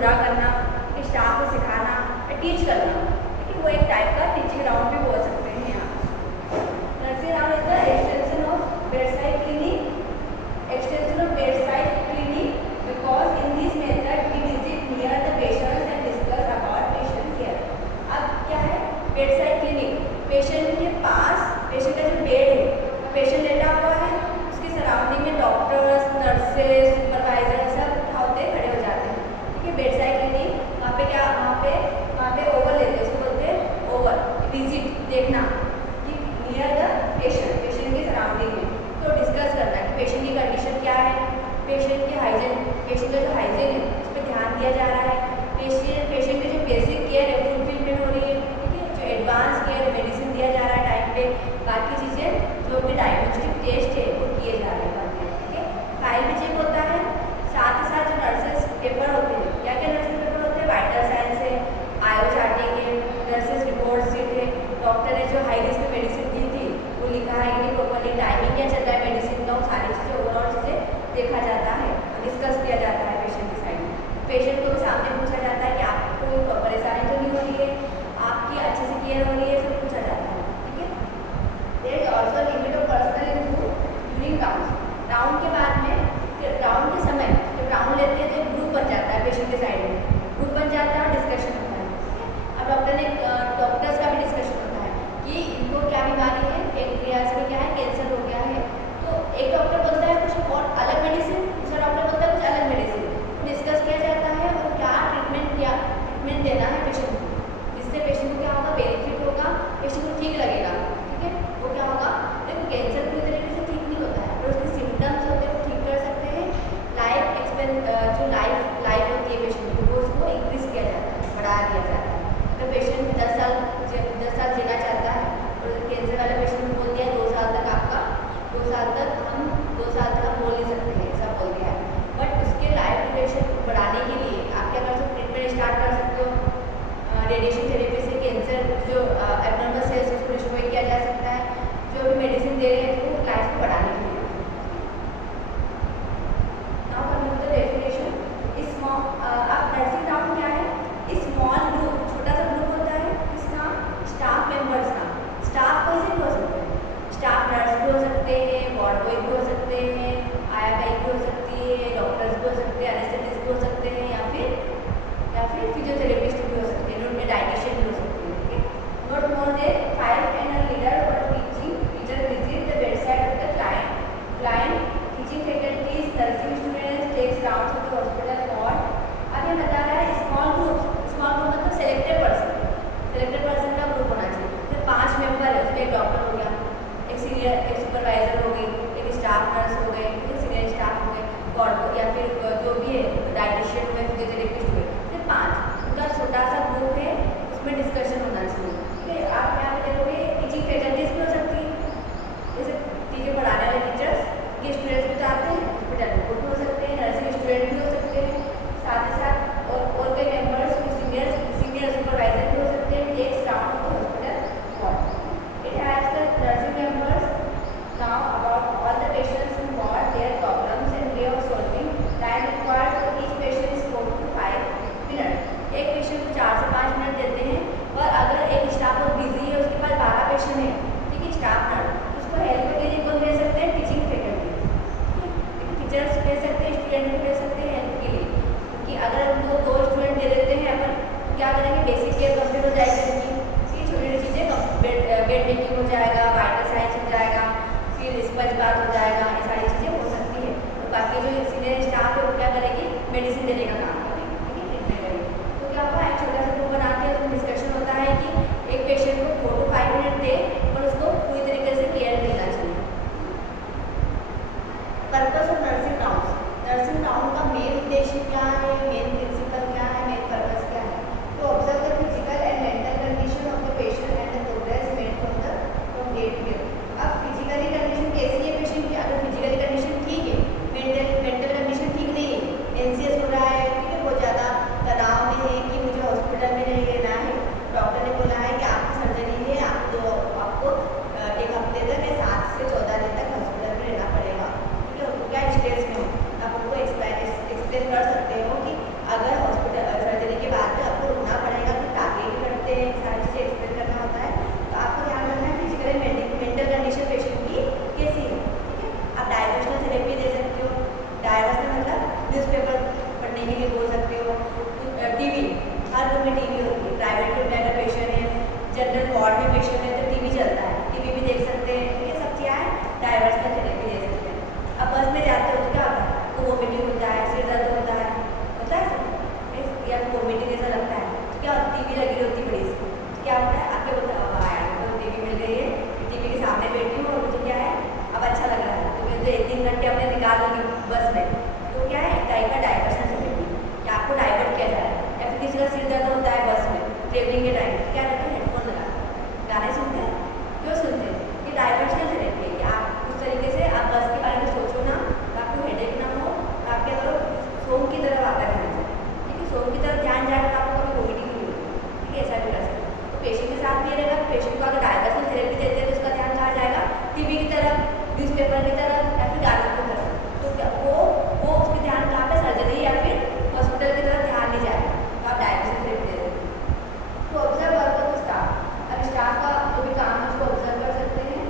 पूरा करना, स्टाफ को सिखाना या टीच करना, ठीक है, वो एक टाइप का टीचिंग राउंड भी बोल सकते हैं यहाँ। Nursing round is the extension of bedside clinic, extension of bedside clinic, because in this method we visit near the patients and discuss about patient care। अब क्या है bedside clinic, पेशेंट के पास, patient का जो बेड है, patient लेटा हुआ है, उसके सराउंडिंग में डॉक्टर्स, नर्सेस, सुपरवाइजर सब होते खड़े हो जाते हैं, ठीक है। बेडसाइड क्लिनिक वहाँ पे क्या, वहाँ पे ओवर लेते हैं, उसको बोलते हैं ओवर, विजिट, देखना कि नियर द पेशेंट, पेशेंट के सराउंडिंग में, तो डिस्कस करना है कि पेशेंट की कंडीशन क्या है, पेशेंट के हाइजीन, पेशेंट का जो हाइजीन है उस पर ध्यान दिया जा रहा है, पेशेंट की जो बेसिक केयर है फुलफिलमेंट हो रही है, ठीक है, जो एडवांस केयर मेडिसिन दिया जा रहा है टाइम पे, बाकी चीज़ें जो भी डायग्नोस्टिक टेस्ट है वो किए जा रहे हैं, ठीक है। फाइल भी चेक होता है, साथ ही साथ जो नर्सेस पेपर होते हैं, क्या क्या नर्सेस पेपर होते हैं, वाइटल साइंस है, आयो चार्टिंग है, नर्सेस रिपोर्ट शीट है, डॉक्टर ने जो हाई रिस्क मेडिसिन दी थी वो लिखा है कि नहीं प्रॉपरली, टाइमिंग क्या चल रहा है मेडिसिन का, वो सारी चीज़ें ओवरऑल चीज़ें देखा जाता है, डिस्कस किया जाता है पेशेंट की साइड में। पेशेंट को भी सामने पूछा जाता है कि आपको परेशानी तो नहीं हो रही है, आपकी अच्छे से केयर हो रही है, सब पूछा जाता है, ठीक है। There is also limit of personal input during round, round के बाद में, राउंड के समय जब राउंड लेते हैं तो एक ग्रुप बन जाता है पेशेंट के साइड में, ग्रुप बन जाता है और डिस्कशन होता है, ठीक है। अब डॉक्टर्स का भी डिस्कशन होता है कि इनको क्या बीमारी है, एक रियाज में क्या है, कैंसर हो गया है, तो एक डॉक्टर बोलता है कुछ और अलग मेडिसिन, दूसरा डॉक्टर बोलता है कुछ अलग मेडिसिन, डिस्कस किया जाता है और क्या ट्रीटमेंट देना है पेशेंट को, जिससे पेशेंट को क्या होगा, बेनिफिट होगा, पेशेंट को ठीक लगेगा, ठीक है। वो क्या होगा, देखो कैंसर पूरी तरीके से ठीक नहीं होता है, पर उसके सिम्टम्स होते हैं वो ठीक कर सकते हैं, जो लाइफ होती है पेशेंट की वो उसको इंक्रीज किया जाता है, बढ़ा दिया जाता है। अगर पेशेंट 10 साल जीना चाहता है और कैंसर वाले पेशेंट को बोल दिया 2 साल तक आपका, 2 साल तक हम बोल नहीं सकते हैं, ऐसा बोल दिया है, बट उसके लाइफ ड्यूरेशन बढ़ाने के लिए आप क्या कर सकते हो, ट्रीटमेंट स्टार्ट कर सकते हो, रेडिएशन थेरेपी से कैंसर जो एब्नॉर्मल सेल्स उसको डिस्ट्रॉय किया जा सकता है, जो भी मेडिसिन दे रहे हैं तो लाइफ को बढ़ाने के लिए। Now coming to the definition, अब नर्सिंग राउंड क्या है, स्मॉल ग्रुप, छोटा सा ग्रुप होता है, इसका स्टाफ मेंबर्स का, स्टाफ कोई भी हो सकते हैं, स्टाफ नर्स भी हो सकते हैं, वार्ड बॉय भी हो सकते हैं, आया बाई भी हो सकती है, डॉक्टर्स भी हो सकते हैं, एनेस्थेटिस्ट भी हो सकते हैं, या फिर फिजियोथेरेपिस्ट भी हो सकते हैं, उनमें डाइटिशियन भी हो सकते हैं, ठीक है। Not more than 5 and a leader or teacher visit the bedside of the client, teaching faculties, nursing students takes rounds of the hospital ward। अब ये बता रहा है स्मॉल ग्रुप मतलब सेलेक्टेड पर्सन का ग्रुप होना चाहिए, फिर 5 मेंबर है, उसमें एक डॉक्टर हो गया, एक सीनियर, एक सुपरवाइजर हो गई, एक स्टाफ नर्स हो गए, एक सीनियर स्टाफ हो गए, वार्ड या फिर जो भी है डाइटिशियन हुए, फिजियोथेरेपिस्ट हुए, फिर 5, उनका छोटा सा ग्रुप है, उसमें डिस्कशन होना चाहिए, ठीक है। आप यहाँ पे देखोगे टीचिंग फैकल्टीज भी हो सकती है, जैसे टीचर पढ़ाने वाले टीचर्स के स्टूडेंट्स भी तो आते हैं, हॉस्पिटल में वो भी हो सकते हैं, नर्सिंग स्टूडेंट भी हो सकते हैं, साथ ही साथ और कई मेंबर्स सीनियर सुपरवाइजर भी हो सकते हैं, takes round of hospital ward. It has the nursing members now about all the patients in ward, their problems and way of solving, time required for each patient is 4 to 5 minute. एक patient को 4 से 5 minute देते हैं, और अगर एक staff बहुत busy है, उसके पास 12 पेशेंट है, ठीक है, स्टाफ नर्स, उसको हेल्प के लिए कौन दे सकते हैं, टीचिंग फैकल्टी, टीचर्स दे सकते हैं, स्टूडेंट भी दे सकते हैं हेल्प के लिए, क्योंकि अगर उनको 2 स्टूडेंट दे देते हैं अपन, क्या करेंगे, बेसिक केयर कंप्लीट हो जाएगी उनकी, छोटी छोटी चीज़ें, बेड मेकिंग हो जाएगा, वाइटल साइंस हो जाएगा, फिर स्पंज बात हो जाएगा, ये सारी चीज़ें हो सकती है। तो बाकी जो सीनियर स्टाफ है वो क्या करेगी, मेडिसिन देने का काम करेगी, ठीक है, ट्रीटमेंट करेगी। तो क्या होगा, एक छोटा सा ग्रुप बनाते हैं, उसमें डिस्कशन होता है कि एक पेशेंट को 4 to 5 मिनट दे और उसको पूरी तरीके से केयर देना चाहिए। पर्पस ऑफ नर्सिंग राउंड का मेन उद्देश्य क्या है, मेन प्रिंसिपल क्या है, मेन पर्पस क्या है, तो observe the physical and mental condition of the patient and the progress made from day to day. अब फिजिकली कंडीशन कैसी है पेशेंट की, अगर फिजिकली कंडीशन ठीक है, मेंटल कंडीशन ठीक नहीं है, एनसीएस हो रहा है, ठीक है, बहुत ज़्यादा तनाव में है कि मुझे हॉस्पिटल में नहीं रहना है, डॉक्टर ने बोला है कि आपकी सर्जरी है, आपको 1 हफ्ते तक या 7 से 14 दिन तक हॉस्पिटल में रहना पड़ेगा, ठीक है, तो क्या स्ट्रेस में हो, आप उनको एक्सप्लेन कर सकते हो कि अगर हॉस्पिटल के लिए बोल सकते हो। टीवी, हर रूम में टीवी होती है। प्राइवेट रूम में अगर पेशेंट है, जनरल वार्ड में पेशेंट है तो टीवी चलता है, टीवी भी देख सकते हैं। ये सब क्या है, डाइवर्सनल थेरेपी दे सकते हैं। अब बस में जाते हो तो क्या होता है, तो वोमिटिंग होता है, सिर दर्द होता है या वोमिटिंग ऐसा लगता है, तो क्या टीवी लगी होती है बड़ी सी, तो क्या होता है आपके बोलता है यार तो टीवी मिल गई है, टीवी के सामने बैठी हूँ और मुझे क्या है अब अच्छा लग रहा है, तो मुझे 1-3 घंटे अपने निकाल लूँगी बस में, तो क्या है एक टाइप का डाइवर्सन थेरेपी कि आपको डाइवर्ट किया जा रहा है। या फिर किसी का सिर दर्द होता है बस में ट्रेवलिंग के टाइम, क्या करते हैं हेडफोन लगा गाने सुनते हैं, क्यों सुनते हैं, ये डाइवर्शनल थेरेपी है कि आप उस तरीके से आप बस के बारे में सोचो ना, तो आपको हेडेक ना हो, तो आप क्या करो सोम की तरफ आता है ध्यान से, ठीक है, सोम की तरफ ध्यान जाएगा तो आपको कभी वोमिटिंग नहीं होगी, ठीक है, ऐसा भी कर सकते हैं। तो पेशेंट के साथ भी रहेगा, पेशेंट को अगर डाइवर्शनल थेरेपी देते हैं तो उसका ध्यान कहाँ जाएगा, टीवी की तरफ, न्यूज़पेपर की तरफ या फिर गाने की तरफ, तो क्या वो उसके ध्यान कहाँ पे सर्जरी या फिर हॉस्पिटल की तरफ ध्यान नहीं जाएगा, तो आप डाइवर्शनल थेरेपी दे देते हैं। तो ऑब्जर्व वर्क ऑफ स्टाफ, अब स्टाफ का जो भी काम है उसको ऑब्जर्व कर सकते हैं।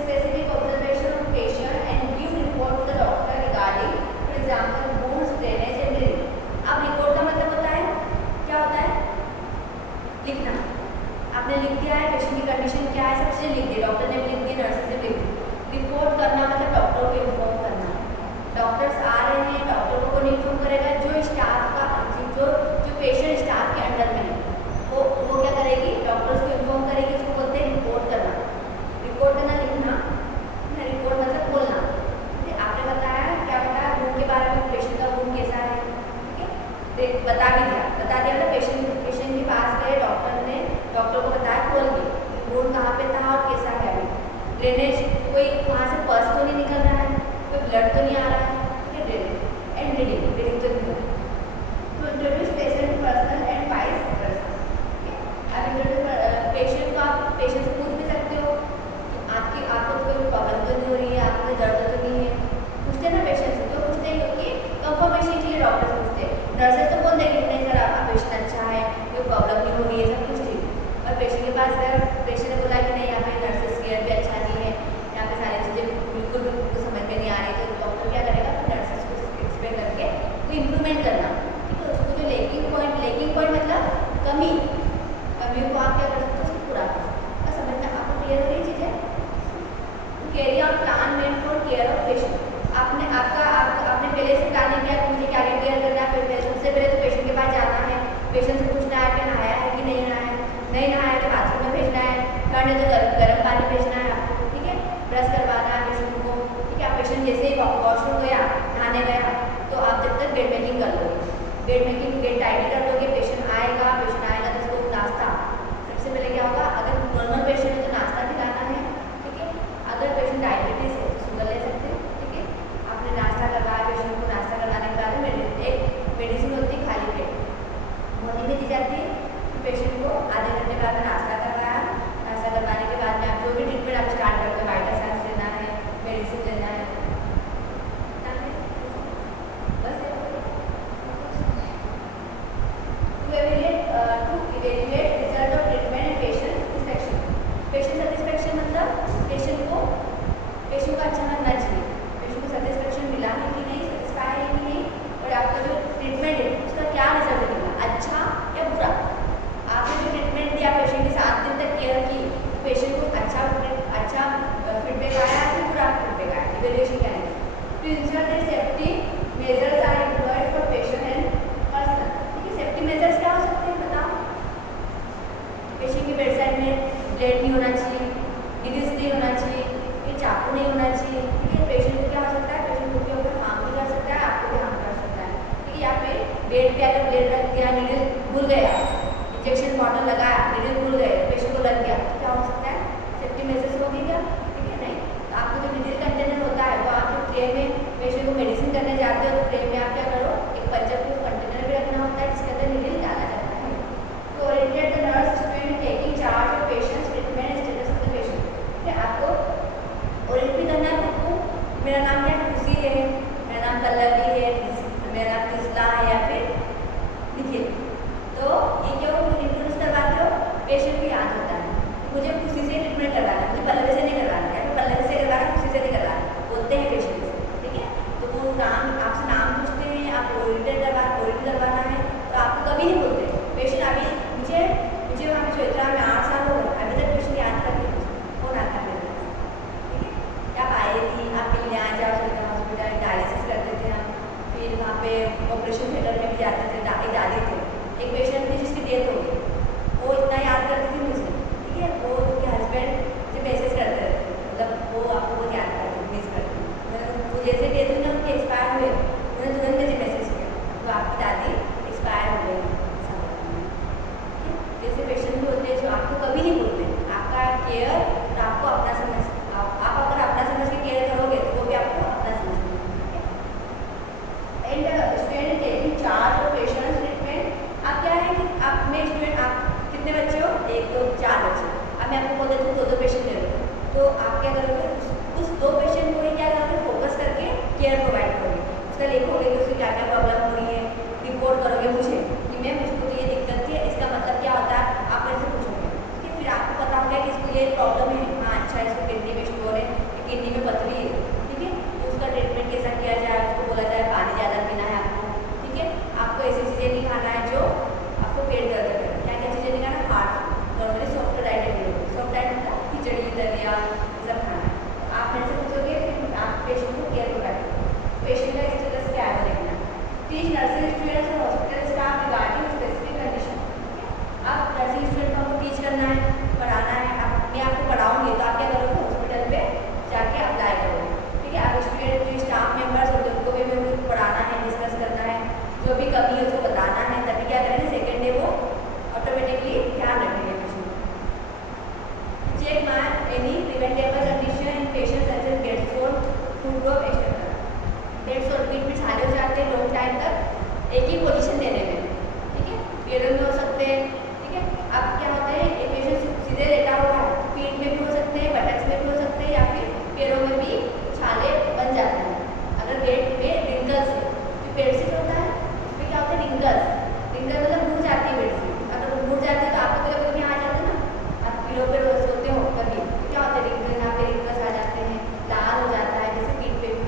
Specific observation of patient and give report to the doctor regarding for example bones drainage and drilling. अब रिपोर्ट का मतलब होता है क्या होता है, लिखना, आपने लिख दिया है पेशेंट की कंडीशन क्या है, सब चीज़ें लिख दी, डॉक्टर ने भी लिख दी, नर्सेज ने भी लिख दी। रिपोर्ट करना मतलब डॉक्टर को इन्फॉर्म करना, डॉक्टर्स आ रहे हैं, डॉक्टर को कौन इन्फॉर्म करेगा, जो स्टाफ का जो पेशेंट स्टाफ के अंडर में है वो क्या करेगी, डॉक्टर्स को इन्फॉर्म करेगी, इसको बोलते हैं रिपोर्ट करना। रिपोर्ट करना लिखना, रिपोर्ट मतलब बोलना, ठीक है, आपने बताया क्या बताया रूम के बारे में, पेशेंट का रूम कैसा है, ठीक है, बता भी दिया, बता दिया मतलब पेशेंट के पास गए, डॉक्टर ने डॉक्टर को बताया खोल के रूम कहाँ पे था और कैसा है, ड्रेनेज कोई वहाँ से पर्स तो नहीं निकल रहा है, कोई ब्लड तो नहीं आ रहा है, ठीक है, ड्रेनेज एंड ब्लीडिंग तो नहीं हो रहा है। तो introduce patient personal and wise person, अब इंट्रोड्यूस पेशेंट को आप पेशेंट से पूछ भी सकते हो आपको कोई प्रॉब्लम तो नहीं हो रही है, आपको दर्द तो नहीं है, पूछते हैं ना पेशेंट से, तो पूछते हैं क्योंकि कंफर्मेशन के लिए डॉक्टर से पूछते हैं, नर्सेज तो बोल देंगे नहीं सर आपका पेशेंट अच्छा है, कोई प्रॉब्लम नहीं हो रही है, सब कुछ ठीक है, और पेशेंट के पास गए, पेशेंट ने बोला कि नहीं यहाँ पे नर्सेज केयर भी अच्छा नहीं है, यहाँ पे सारी चीज़ें बिल्कुल समझ में नहीं आ रही, तो डॉक्टर क्या करेगा तो नर्सेज को एक्सप्लेन करके वो इम्प्रूवमेंट करना, ठीक है, उसको जो लेकिंग पॉइंट मतलब कमी को आप क्या कर सकते हो उसको पूरा कर सकते हो, समझना आपको क्लियर हो रही चीज़ें। Carry out plan made for care of patient, आपने पहले से प्लान नहीं किया कि मुझे क्या केयर करना है, सबसे पहले तो पेशेंट के पास जाना है, पेशेंट से पूछना है कि नहाया है कि नहीं नहाया है, नहीं नहाया तो बाथरूम में भेजना है, ठंड है तो गर्म पानी भेजना है आपको, ठीक है, ब्रश करवाना है पेशेंट को, ठीक है, पेशेंट जैसे ही वॉशरूम गया नहाने गया तो आप जब तक बेड मेकिंग कर लोगे, बेड टाइडी कर लोगे, पेशेंट आएगा तो उसको नाश्ता, सबसे पहले क्या होगा, अगर नॉर्मल पेशेंट है तो नाश्ता खिलाना है, ठीक है, अगर पेशेंट डायबिटीज़ है तो शुगर ले सकते हैं, ठीक है, आपने नाश्ता करवाया, पेशेंट को नाश्ता करवाने के बाद एक मेडिसिन होती है खाली पेट मॉर्निंग में दी जाती है, पेशेंट को आधे घंटे बाद नाश्ता करवाया, नाश्ता करवाने के बाद में आप जो भी ट्रीटमेंट आप स्टार्ट करते हो, वाइटल साइंस लेना है, मेडिसिन लेना है, बस to evaluate result of treatment and patient satisfaction. Patient satisfaction मतलब पेशेंट को अच्छा लगना चाहिए, पेशेंट को सेटिस्फेक्शन मिला है कि नहीं, सेटिस्फाई है कि नहीं, और आपका जो ट्रीटमेंट है उसका क्या रिजल्ट निकला, अच्छा या बुरा। आपने जो ट्रीटमेंट दिया, पेशेंट की 7 दिन तक केयर की, पेशेंट को अच्छा फीडबैक आया कि बुरा फीडबैक आया, इवेल्युएशन क्या है। To ensure that safety measures are employed for patient and person, ठीक है, सेफ्टी मेजर्स क्या हो सकते हैं बताओ, पेशेंट के बेड साइड में ब्लेड नहीं होना चाहिए, नीडल्स नहीं होना चाहिए, ये चाकू नहीं होना चाहिए, ठीक है, पेशेंट को क्या हो सकता है, पेशेंट को के ऊपर हार्म भी कर सकता है, आपको भी हार्म कर सकता है, ठीक है, यहाँ पे बेड पे अगर ब्लेड रख दिया, नीडल भूल गया, इंजेक्शन बॉटल लगाया, नीडल भूल गए, पेशेंट को लग गया, तो क्या हो सकता है, सेफ्टी मेजर्स होगी क्या, ठीक है, नहीं, तो आपको जो नीडल कंटेनर होता है वो आप जो ट्रे में पेशेंट को मेडिसिन करने जाते हो तो ट्रे में आप क्या करो, एक पंचर कंटेनर भी रखना होता है जिसके अंदर नीडल डाला जाता है। तो oriented the nurse taking charge of patients treatment status of the patient, ठीक है, आपको ओरिएंट भी करना है खुद को, मेरा नाम क्या है, खुशी है, मेरा नाम पल्लवी है, मेरा नाम कृष्णा है या फिर निखिल, तो ये क्या हो इंट्रोड्यूस करवाते हो, पेशेंट को याद होता है मुझे खुशी से ट्रीटमेंट करवाना है, मुझे पल्लवी से नहीं करवाना है, पल्लवी से करवाना, खुशी से नहीं करवाना, बोलते हैं पेशेंट से, ठीक है, तो वो नाम आपसे नाम पूछते हैं, आप ओरिएंटेड करवा ऑपरेशन थिएटर में भी जाते थे, एक दादी थे, एक पेशेंट थी जिसकी डेथ हो गई, वो इतना याद करती थी मुझे, ठीक है, वो उनके हस्बैंड मुझे मैसेज करते रहते, मतलब वो आपको बहुत याद करते, मिस करती, वो जैसे डेथ हुई ना उनके एक्सपायर हुए, उन्होंने तुरंत मुझे मैसेज किया तो आपकी दादी एक्सपायर हो गई, जैसे पेशेंट भी होते हैं जो आपको कभी नहीं बोलते, आपका केयर तो आपको अपना समझ, आप अगर अपना समझ के केयर करोगे तो वो भी आपको अपना समझेंगे। And student taking charge of patient treatment. अब क्या है कि आप में स्टूडेंट, आप कितने बच्चे हो, 1 2 4 बच्चे, अब मैं आपको बोल देती हूँ 2 पेशेंट ले लो, तो आप क्या करोगे, उस 2 पेशेंट को ही क्या करोगे, फोकस करके केयर प्रोवाइड करोगे, उसका लिखोगे कि उसकी क्या क्या प्रॉब्लम हो रही है, रिपोर्ट करोगे मुझे कि मैम मुझको तो ये दिक्कत थी, इसका मतलब क्या होता है, आप मेरे से पूछोगे, ठीक है, फिर आपको पता होगा कि इसको ये प्रॉब्लम है, हाँ अच्छा इसको किडनी में स्टोन है, किडनी में पथरी है, ठीक है, तो उसका ट्रीटमेंट कैसा किया जाए, उसको बोला जाए पानी ज़्यादा पीना है आपको, ठीक है, आपको ऐसी चीज़ें नहीं खाना है जो आपको पेट दर्द करे, क्या क्या चीज़ें नहीं खाना, हार्ट नॉर्मली सॉफ्ट डाइट है, सॉफ्ट डाइट मतलब खिचड़ी दलिया ये सब खाना है, तो आप मेरे से पूछोगे, फिर आप पेशेंट को केयर प्रोवाइड करोगे, पेशेंट का स्टेटस क्या है देखना, टीच नर्सिंग स्टूडेंट्स और hospital staff regarding specific condition, अब नर्सिंग स्टूडेंट को आपको टीच करना है, पढ़ाना है, अब मैं आपको पढ़ाऊंगी तो आप क्या करोगे, हॉस्पिटल पे जाके अप्लाई करोगे, ठीक है, अब स्टूडेंट जो स्टाफ मेंबर्स होते हैं उनको भी मेरे को पढ़ाना है, डिस्कस करना है, जो भी कमी है उसको बताना है, तभी क्या करेंगे सेकेंड डे वो ऑटोमेटिकली ध्यान रखेंगे। Check my any preventable condition in patient such as gate sore, foot drop etcetera, डेट्स और पीठ में छाले हो जाते हैं लॉन्ग टाइम तक एक ही पोजीशन देने में, ठीक है, पैरों में हो सकते हैं, ठीक है, अब क्या होता है एक पेशेंट सीधे लेटा हुआ है, पीठ में भी हो सकते हैं, बटक्स में भी हो सकते हैं, या फिर पैरों में भी छाले बन जाते हैं, अगर पेट में रिंकल्स है, जो पेट से होता है उसमें क्या होता है रिंकल्स, रिंकल मतलब मुड़ जाती है पेट से, अगर वो मुड़ जाती है तो आपको तो कभी आ जाते हैं ना, आप पिलो पे सोते हो कभी, क्या होता है रिंकल, यहाँ पे रिंकल्स आ जाते हैं, लाल हो जाता है, जैसे पीठ पे भी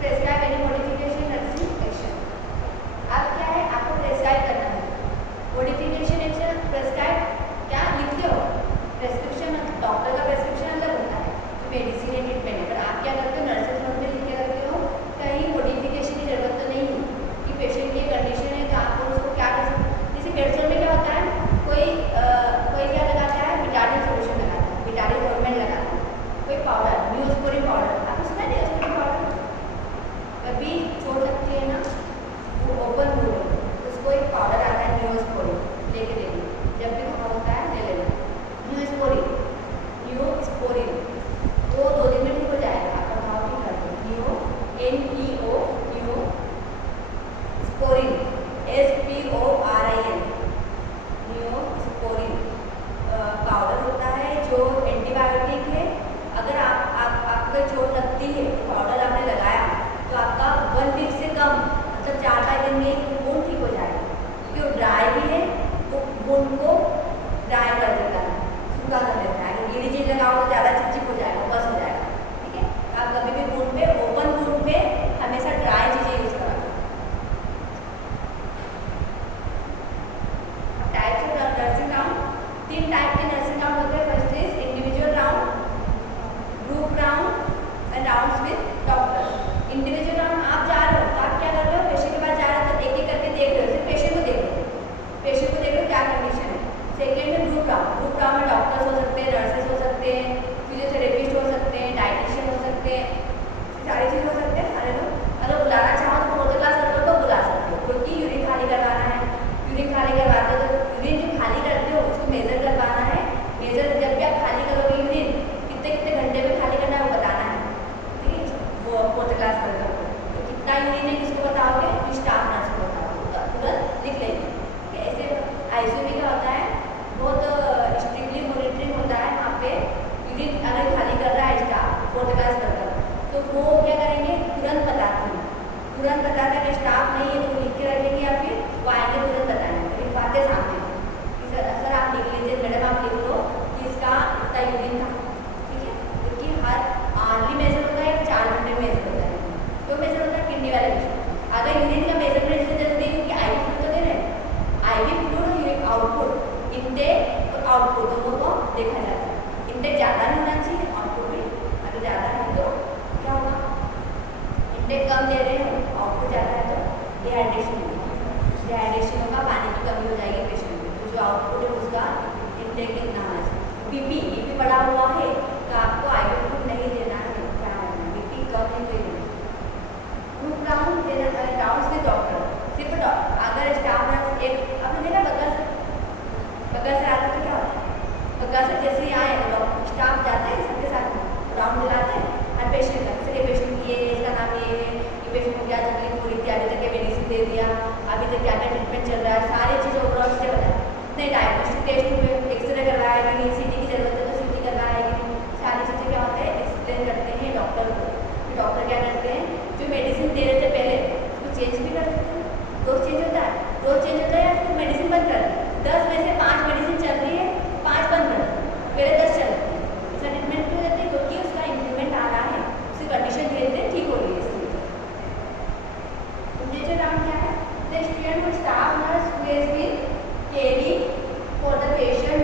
prescribe any modification nursing action. अब क्या है आपको प्रेस्क्राइब करना है, मॉडिफिकेशन एक्शन प्रेस्क्राइब क्या लिखते हो, प्रेस्क्रिप्शन डॉक्टर का प्रेस्क्रिप्शन अलग होता है, मेडिसिन है ट्रीटमेंट है, पर आप क्या करते हो नर्सिंग नोट में लिख के रखते हो, कहीं मॉडिफिकेशन की जरूरत तो नहीं है कि पेशेंट की कंडीशन है तो आपको उसको क्या कर सकते, जैसे कैंसर में क्या होता है कोई क्या लगाता है, विटाडिन सोल्यूशन लगाता है, विटाडिन ऑइंटमेंट लगाता है, कोई पाउडर न्यूज़पोरिन पाउडर, आप उसमें न्यूज़पोरिन पाउडर कभी चोट लगती है ना, वो ओपन हो उसको एक पाउडर आता है न्यूज़पोरिन, लेके देना, जब भी वहाँ होता है ले लेना, न्यूज़पोरिन वो 2 दिन में ठीक हो जाएगा, आपका भाव ठीक कर दो, NEO स्पोरिन SPORIN न्यूज़पोरिन पाउडर होता है जो एंटीबायोटिक है, अगर आपको चोट लगती है पाउडर आपने लगाया तो आपका 1 वीक से कम मतलब 4-5 दिन में वुंड ठीक हो जाएगा, क्योंकि वो ड्राई भी है, वो वुंड को ड्राई कर देता है, सूखा कर देता है, अगर गीली चीज़ लगाओ तो ज़्यादा चिपचिप हो जाएगा, बस हो जाएगा, ठीक है, तो आप कभी भी वुंड पे ओपन वुंड पे हमेशा ड्राई चीज़ें यूज़ करा। Types of nursing round, 3 type के नर्सिंग राउंड होते हैं, first is individual round, group round, output, दोनों को देखा जाता है। इंटेक ज़्यादा नहीं होना चाहिए, आउटपुट भी अगर ज़्यादा है तो क्या होगा, इंटेक कम दे रहे हैं, आउटपुट ज़्यादा है तो डिहाइड्रेशन होगा, पानी की कमी हो जाएगी पेशेंट में। तो जो आउटपुट है उसका इंटेक कितना होना चाहिए। बीपी बढ़ा हुआ है तो आपको आईवी फ्लूइड नहीं देना है, क्या है बीपी कम है तो ग्रुप राउंड देना, राउंड से डॉक्टर सिर्फ अगर स्टाफ नर्स एक आपने देखा बगल से आता तो क्या होता है, बगल से जैसे ही आए स्टाफ जाते हैं सबके साथ राउंड दिलाते हैं हर पेशेंट का, सर ये पेशेंट ये इसका नाम ये है, ये पेशेंट को क्या तकलीफ हो रही थी, अभी तक ये मेडिसिन दे दिया, अभी तक क्या क्या ट्रीटमेंट चल रहा है, सारी चीज़ें ओवरऑल चीज़ें बताएं। नहीं डायग्नोस्टिक टेस्ट हुए, एक्सरे करवाया कि नहीं, सीटी की जरूरत है तो सीटी करवाया कि नहीं, सारी चीज़ें क्या होता है एक्सप्लेन करते हैं डॉक्टर को। फिर डॉक्टर क्या करते हैं, जो मेडिसिन दे रहे थे पहले उसको चेंज भी कर देते हैं, रोज चेंज होता है, या फिर मेडिसिन बंद कर दी, 10 में से 5 मेडिसिन चल रही है, 5 बंद कर दी, पहले 10 चल रही है। उसका ट्रीटमेंट क्यों देते हैं, क्योंकि उसका इम्प्रूवमेंट आ रहा है, उसकी कंडीशन धीरे धीरे ठीक हो रही है। इसलिए नेचर राउंड क्या है, the student with staff nurse who has been caring for the patient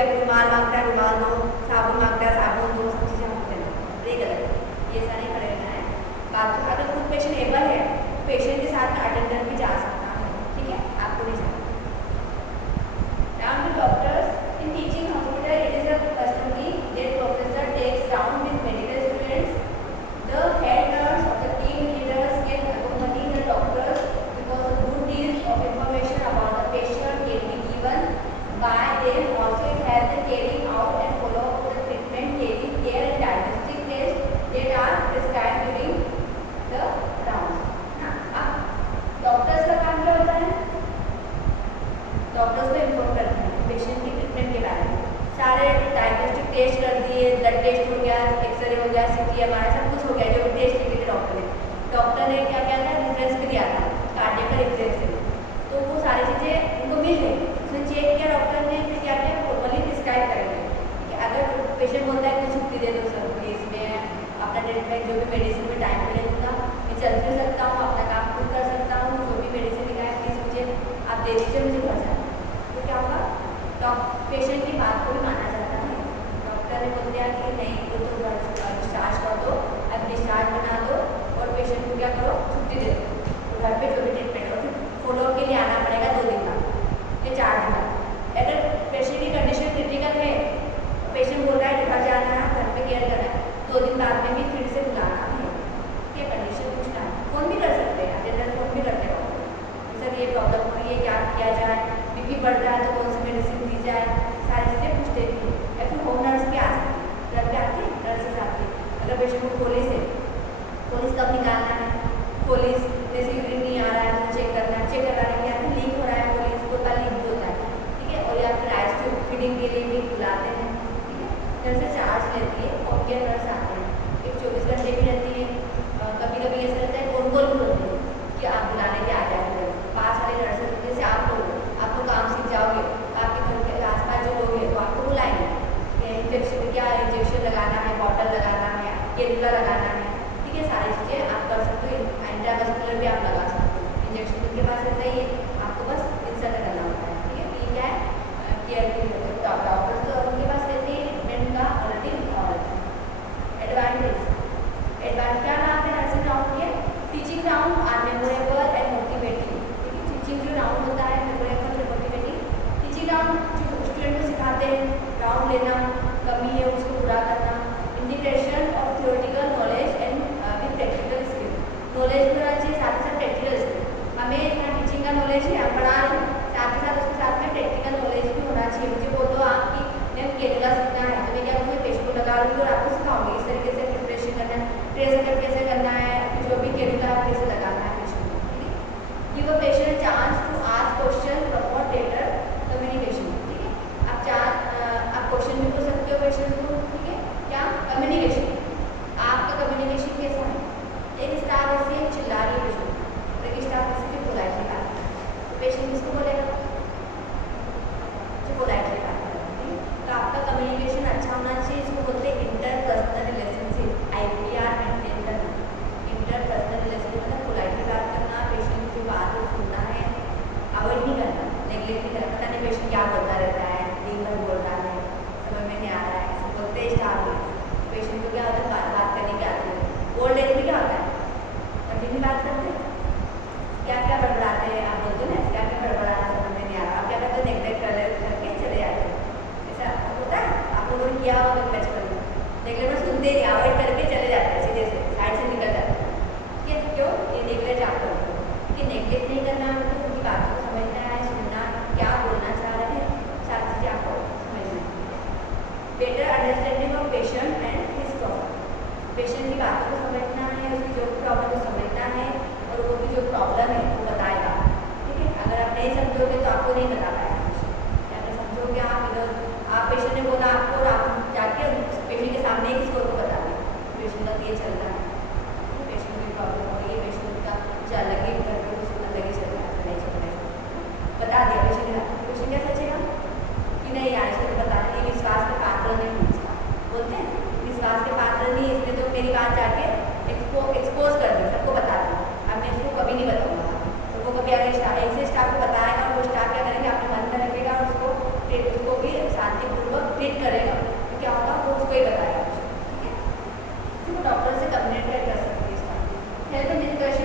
भी अगर रुमाल मांगता है रुमाल दो, साबुन मांगता है साबुन दो, सब चीज़ें हमको देना, ये गलत है, ये ऐसा नहीं करेगा है। बात अगर खुद पेशेंट एबल है तो पेशेंट के साथ अटेंडेंट भी जा सकता है, ठीक है, आपको नहीं जाना। Now the doctors in teaching hospital, it is a customary that professor takes round with medical students. The head nurse or the team leaders can accompany the doctors because the good deals of information about the patient can be given by them. Also, it helps the carrying out and follow up the treatment, taking care and diagnostic tests that are prescribed during the rounds. हाँ, अब doctors का काम क्या होता है? Doctors को inform करते हैं पेशेंट की ट्रीटमेंट के बारे में, सारे डायग्नोस्टिक टेस्ट कर दिए, ब्लड टेस्ट हो गया, एक्सरे हो गया, CT MRI सब कुछ हो गया जो टेस्ट लिखे थे डॉक्टर ने क्या क्या था, रेफरेंस भी दिया था कार्डियक का रेफरेंस, तो वो सारी चीज़ें उनको मिल गई, उसने चेक किया डॉक्टर ने, फिर क्या किया फॉर्मली प्रिस्क्राइब करेंगे कि अगर पेशेंट बोलता है कि छुट्टी दे दो सर प्लीज़, मैं अपना ट्रीटमेंट जो भी मेडिसिन में टाइम पे ले लूँगा, मैं चल फिर सकता हूँ, अपना काम खुद कर सकता हूँ, जो भी मेडिसिन लिखा है प्लीज़ मुझे आप दे दीजिए, मुझे घर जाना। तो क्या होगा, पेशेंट की बात को भी माना जाता है। डॉक्टर ने बोल दिया कि नहीं वो तो घर डिस्चार्ज कर दो, अब डिस्चार्ज बना दो और पेशेंट को क्या करो छुट्टी दे दो, तो घर पे जो भी ट्रीटमेंट हो, फिर फॉलोअप के लिए आना पड़ेगा 2 दिन बाद या 4 दिन बाद। अगर पेशेंट की कंडीशन क्रिटिकल है, पेशेंट बोल रहा है घर जाना है, घर पे केयर करना है, 2 दिन बाद में भी फिर से बुलाना है, क्या कंडीशन पूछना है, फ़ोन भी कर सकते हैं, अटेंडेंट फ़ोन भी करते हैं सर ये प्रॉब्लम हो रही है, क्या किया जाए, बीपी बढ़ रहा है तो कौन सी मेडिसिन दी जाए, सारी चीज़ें पूछते थे। या फिर होम नर्स भी आ सकती है, घर पे आती है नर्सेज आती है, अगर पेशेंट को कोलिस है, कोलिस कब निकालना है, कोलिस जैसे यूरिन नहीं आ रहा है तो चेक करना है, चेक कराने के बाद लीक हो रहा है कोलिस को कल लीक होता है, ठीक है, और या फिर आइस ट्यूब फीडिंग के लिए भी बुलाते हैं, ठीक है, नर्सेज चार्ज लेती है और केयर नर्स आते हैं, एक 24 घंटे भी रहती है, कभी कभी ऐसा रहता है कौन कौन भी होती है कि आप बुलाने के आ जाएंगे, पास वाले नर्सेज जैसे आप तो काम सीख जाओगे, आपके घर के आसपास जो लोग हैं तो आपको बुलाएंगे, इंजेक्शन क्या इंजेक्शन लगाना है, बॉटल लगाना है, कैनुला लगाना है, ठीक है, सारी चीज़ें आप कर सकते हो, इंट्रावेस्कुलर भी आप लगा सकते हो, इंजेक्शन उनके पास रहता है, ये आपको बस इंसर्ट करना होता है, ठीक है, ये क्या है केयर की डॉक्टर्स तो उनके पास रहते हैं, ट्रीटमेंट का ऑलरेडी लिखा होता है। एडवांटेज क्या नाम है नर्सिंग राउंड के,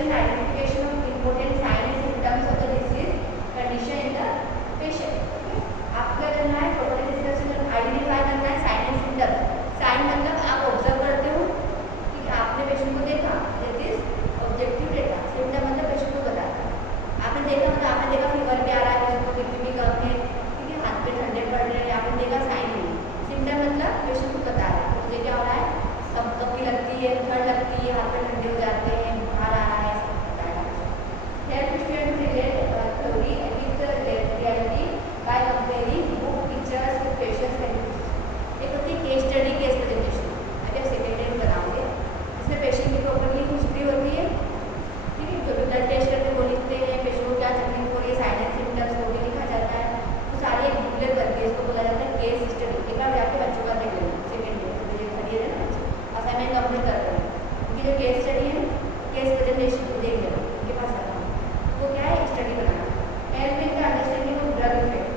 discussion identification of important sign and symptoms of the disease condition in the patient. आपको क्या करना है, टोटल डिस्कशन आइडेंटिफाई करना है साइन एंड सिम्टम्स। साइन मतलब आप ऑब्जर्व करते हो कि आपने पेशेंट को देखा, that is objective data. Symptom मतलब पेशेंट को बताता है आपने देखा, मतलब आपने देखा फीवर भी आ रहा है, पेशेंट को बीपी भी कम है, ठीक है, हाथ पे ठंडे पड़ रहे हैं, आपने देखा साइन नहीं। सिम्टम मतलब पेशेंट को बता रहा है मुझे क्या हो रहा है, कभी लगती है, ठंड लगती है, हाथ पे ठंडे हो जाते हैं, बुखार आ रहा है, help student relate theory with reality by comparing book pictures with patients condition. एक होती है केस स्टडी, केस प्रेजेंटेशन, अभी आप सेकेंड डे में बनाओगे। इसमें पेशेंट की प्रॉपर्ली हिस्ट्री होती है, ठीक है, जो भी ब्लड टेस्ट करके वो लिखते हैं, पेशेंट को क्या तकलीफ हो रही है, साइन एंड सिम्टम्स वो भी लिखा जाता है। तो सारी एक बुकलेट बनती है, इसको बोला जाता है केस स्टडी। एक बार जाके बच्चों का देख लेना सेकेंड डे मुझे खड़ी है ना, असाइनमेंट कंप्लीट कर रहे हैं, उनकी जो केस स्टडी है, केस प्रेजेंटेशन को देख लेना, उनके पास आता वो क्या है, study banana. Help in the understanding of drug effect,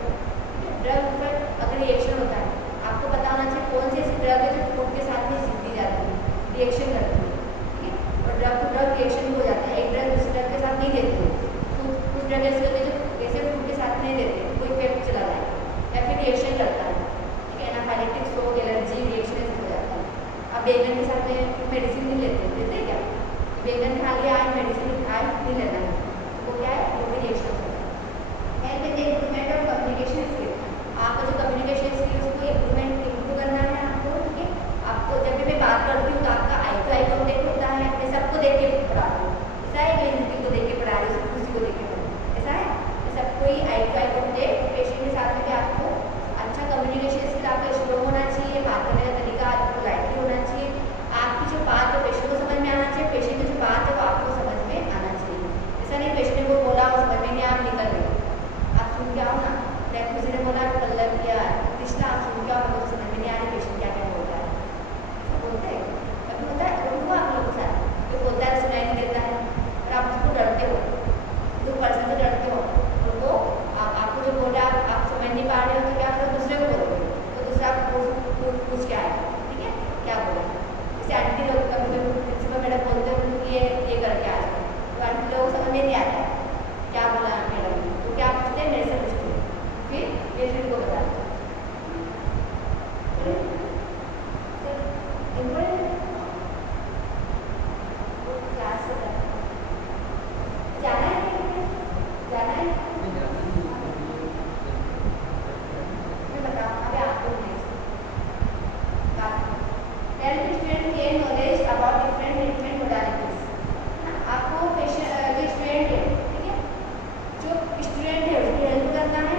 drug effect अगर रिएक्शन होता है आपको पता होना चाहिए कौन सी ऐसी ड्रग है जो फूड के साथ में सीखी जाती है, रिएक्शन करती है, ठीक है, और ड्रग टू ड्रग रिएक्शन हो जाता है। एक ड्रग दूसरे ड्रग के साथ नहीं देती है, कुछ ड्रग ऐसे होते हैं जो जैसे फूड के साथ नहीं देते, कोई इफेक्ट चला रहा है या फिर रिएक्शन करता है, ठीक है, एनाफाइलेक्टिक स्ट्रोक, एलर्जी रिएक्शन ऐसे हो जाता है। अब बैगन के साथ में मेडिसिन नहीं लेते, देते क्या, बैगन खा लिया आज मेडिसिन आज नहीं लेना है, वो क्या है, वो भी रिएक्शन होता है। Help in the improvement of communication skill, आपका जो कम्युनिकेशन स्किल उसको इम्प्रूव करना है आपको, ठीक है। आपको जब भी मैं बात करती हूँ तो आपका आई टू आई कॉन्टेक्ट होता है, मैं सबको देख के पढ़ाती हूँ, ऐसा है कि किसी को देख के पढ़ा रही हूँ, किसी को देख के पढ़ा, ऐसा है, सबको ही आई टू आई कॉन्टेक्ट, पेशेंट के साथ में भी आपको अच्छा कम्युनिकेशन स्किल आपका स्ट्रॉन्ग होना चाहिए, बात करने का तरीका आपको लाइटली होना चाहिए, आपकी जो बात है पेशेंट को समझ में आना चाहिए, पेशेंट की जो बात है वो आपको समझ में आना चाहिए। ऐसा नहीं पेशेंट ने वो बोला वो समझ में नहीं, आप निकल गए, आप सुन के आओ ना, किसी ने बोला कलर किया पिछला, आप सुन के आओ, मतलब समझ में नहीं आ रही पेशेंट क्या क्या बोलता है, बोलते हैं कभी होता है, वो आप लोगों के साथ जो बोलता है सुनाई नहीं देता है और आप उसको डरते हो, जो पर्सन से डरते हो, तो वो आपको जो बोल रहा है आप समझ नहीं पा रहे हो, तो क्या करो दूसरे को बोलोगे, तो दूसरा पूछ के आए, ठीक है, क्या बोला, जैसे आंटी लोग कभी प्रिंसिपल मैडम बोलते हैं कि ये करके आ जाए, तो आंटी लोगों को समझ में नहीं आता क्या बोला मैडम ने, तो क्या पूछते हैं, मेरे से पूछते हैं, फिर पेशेंट को बताते हैं। जाना है जाना है मैं बताऊँ अभी आपको help student gain knowledge about different treatment modalities. आपको पेशेंट जो स्टूडेंट है, ठीक है, जो स्टूडेंट है उसकी हेल्प करना है,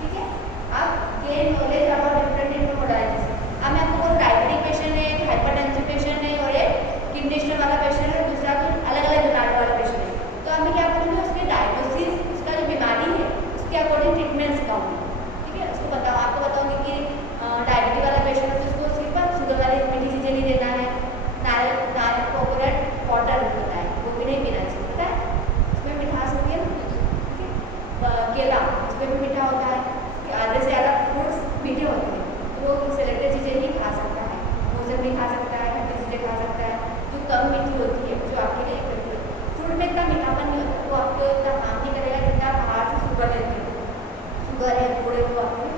ठीक है। अब gain knowledge about different treatment modalities. अब मैं आपको डायबिटिक पेशेंट है, एक हाइपरटेंसिव पेशेंट है और एक किडनी स्टोन वाला पेशेंट है, दूसरा कुछ अलग अलग बीमारी वाला पेशेंट है, तो अब मैं क्या करूँगी उसकी डायग्नोसिस, उसका जो बीमारी है उसके अकॉर्डिंग ट्रीटमेंट सिखाऊंगी, ठीक है। उसको बताओ, आपको बताऊँगी कि डायबिटिक वाला पेशेंट है तो उसको सिर्फ शुगर वाली मीठी चीज़ें नहीं देना है, नारियल कोकोनट वाटर होता है वो भी नहीं पीना चाहिए, पता है, उसमें मिठास होती है ना, ठीक है, केला उसमें भी मीठा होता है, आधे से ज़्यादा फ्रूट्स मीठे होते हैं, वो सेलेक्टेड चीज़ें ही खा सकता है, भोजन भी खा सकता है, खट्टी चीज़ें खा सकता है, जो कम मीठी होती है जो आपके लिए इफेक्टिव है। फ्रूट में इतना मीठापन नहीं होता, वो आपको इतना हार्म नहीं करेगा जितना बाहर से शुगर लेते हैं, शुगर है थोड़े वो आपको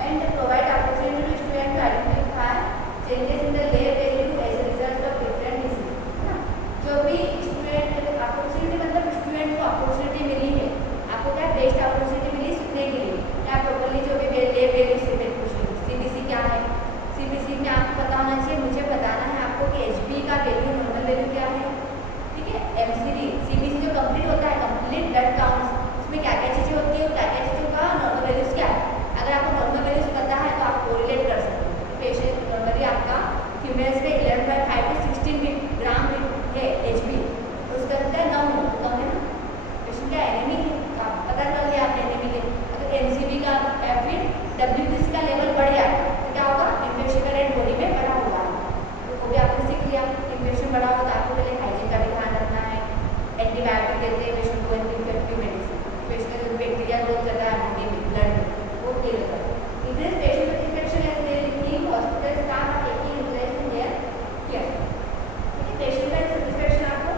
and provide opportunity to student to identify changes in the layer value as a result of different disease, है ना। जो भी स्टूडेंट अपॉर्चुनिटी मतलब स्टूडेंट को अपॉर्चुनिटी मिली है, आपको क्या बेस्ट अपॉर्चुनिटी मिली सीखने के लिए, क्या प्रॉपर्ली जो भी लेयर वैल्यू से पूछेंगे, सीबीसी क्या है, सीबीसी में आपको पता होना चाहिए, मुझे बताना है आपको कि एचबी का वैल्यू नॉर्मल वैल्यू क्या है, ठीक है। एमसीडी सीबीसी जो कंप्लीट होता है, कंप्लीट ब्लड काउंट, उसमें क्या क्या चीज़ें होती है, क्या क्या चीज़ों का नॉर्मल वैल्यूज क्या है, अगर आपको नॉर्मल वैल्यूज पता है तो आप कोरिलेट कर सकते हो। पेशेंट नॉर्मली आपका फीमेल्स में 11.5 to 16 ग्राम है एचबी, तो उसका अंतर 9 तो कम है ना, पेशेंट का एनीमिक है, पता कर लिया आपने एनीमिक है। अगर एनसीबी का या फिर डब्ल्यूबीसी का लेवल बढ़ जाए तो क्या होगा, इन्फेक्शन का रेट बॉडी में बढ़ा हुआ है, तो वो भी आपने सीख लिया, इन्फेक्शन बढ़ा हुआ तो आपको पहले हाइजीन का भी ध्यान रखना है, एंटीबायोटिक देते हैं पेशेंट को, इन्फेक्टिव मेडिसिन, पेशेंट का जो बैक्टीरिया ग्रोथ कर रहा है बॉडी में ब्लड में वो क्लियर होता है। This patient with infection has their team hospital staff are taking interest in their care, ठीक है। पेशेंट का सेटिस्फेक्शन आपको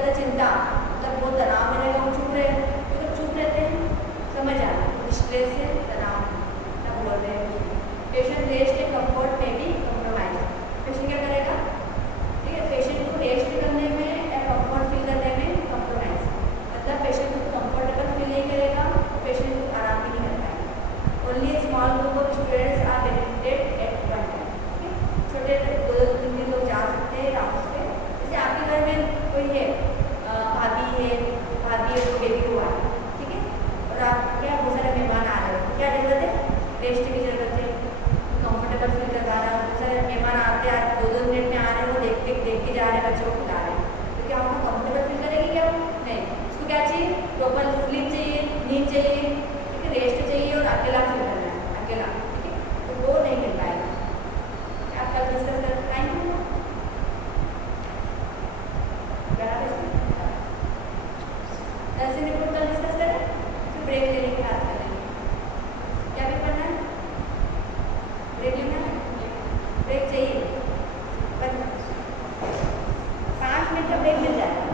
ज़्यादा चिंता, मतलब वो तनाव में रहेगा, वो चुप रहे, तो जब चुप रहते हैं समझ आना स्ट्रेस है, तनाव क्या बोल रहे हैं। पेशेंट रेस्ट एंड कंफर्ट में भी कॉम्प्रोमाइज, पेशेंट क्या करेगा, ठीक है, पेशेंट को रेस्ट करने में या कंफर्ट फील करने में कॉम्प्रोमाइज, मतलब पेशेंट को कंफर्टेबल फील नहीं करेगा, पेशेंट को आराम भी नहीं कर पाएगा। Only small group of students are benefited at one time, ठीक है, छोटे 2-3 लोग जा सकते हैं राउंड पे। जैसे आपके घर में कोई है, भाभी है, तो बेबी हुआ है, ठीक है, और आप क्या बहुत सारे मेहमान आ रहे हैं, क्या जरूरत है, रेस्ट की जरूरत है, कंफर्टेबल फील करवाना, बहुत सारे मेहमान आते हैं 2-2 मिनट में आ रहे हैं, वो देख के जा रहे हैं, बच्चों को खिला रहे हैं, तो क्या आपको कंफर्टेबल फील करेगी क्या, नहीं, उसको क्या चाहिए, प्रॉपर स्लीप चाहिए, नींद चाहिए, ठीक है, रेस्ट चाहिए और अकेला फील करना है, अकेला, ठीक है, तो वो नहीं मिल पाएगा। आप कल डिस्कस कर पाएंगे नर्सिंग रिपोर्ट कल डिस्कस करें, फिर ब्रेक लेने की बात करेंगे। क्या भी पढ़ना है, ब्रेक लेना है, ब्रेक चाहिए।